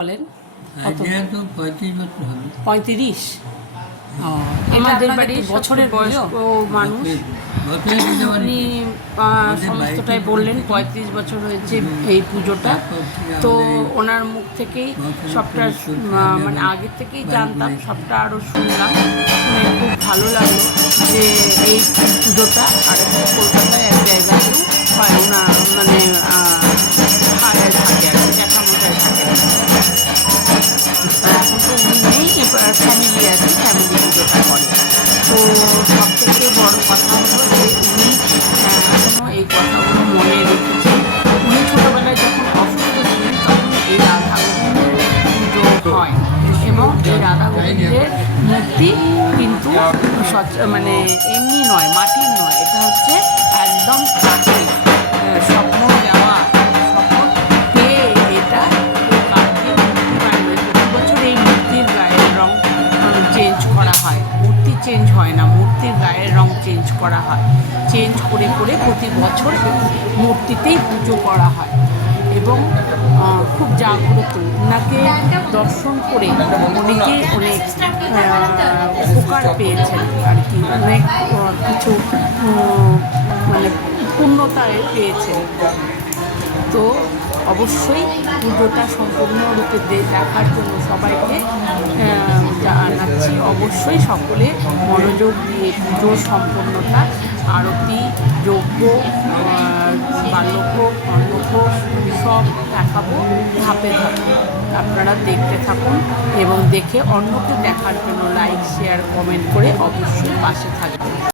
বলেন আইডিয়া তো 35 বছর হবে। 35। আমাদের বাড়ির বছরের বয়স্ক মানুষ বছরের পুজো মানে উনি কি? সমস্তটাই বললেন 35 বছর হয়েছে এই পুজোটা। তো ওনার মুখ থেকেই সবটা মানে আগের থেকেই জানতাম, সবটা আরও শুনলাম, শুনে খুব ভালো লাগলো যে এই পুজোটা আর কলকাতায় এক জায়গাতেও হয়, ওনার মানে ভাড়ায় থাকে আর কি, জ্যাঠামশাই থাকে। এখন তো উনি নেই, এবার ফ্যামিলি আছে, ফ্যামিলি পুজোটা করে। তো সব থেকে বড় কথা হলো যে উনি এখনও এই কথাগুলো মনে রেখেছেন। উনি ছোটোবেলায় যখন অসুস্থ ছিলেন তখন এই রাধা গোবিন্দের পুজো হয় এবং এই রাধা গোবিন্দের মূর্তি কিন্তু মানে এমনি নয়, মাটির নয়, এটা হচ্ছে একদম কাঠের, স্বপ্ন দেওয়া, স্বপ্ন পেয়ে এটা কাঠের মূর্তি বানিয়ে প্রতি বছর এই মূর্তির গায়ের রং চেঞ্জ করা হয়। মূর্তি চেঞ্জ হয় না, মূর্তির গায়ের রং চেঞ্জ করা হয়। চেঞ্জ করে করে প্রতি বছর মূর্তিতেই পুজো করা হয় এবং খুব জাগ্রত। ওনাকে দর্শন করে অনেকেই অনেক উপকার পেয়েছেন আর কি, অনেক কিছু মানে পূর্ণতায় পেয়েছেন। তো অবশ্যই পুজোটা সম্পূর্ণরূপে দেখার জন্য সবাইকে জানাচ্ছি, অবশ্যই সকলে মনোযোগ দিয়ে পুজোর সম্পূর্ণতা, আরতি, যজ্ঞ, বাল্যভোগ, অন্নভোগ সব দেখাবো ধাপে ধাপে। আপনারা দেখতে থাকুন এবং দেখে অন্যকে দেখার জন্য লাইক, শেয়ার, কমেন্ট করে অবশ্যই পাশে থাকবেন।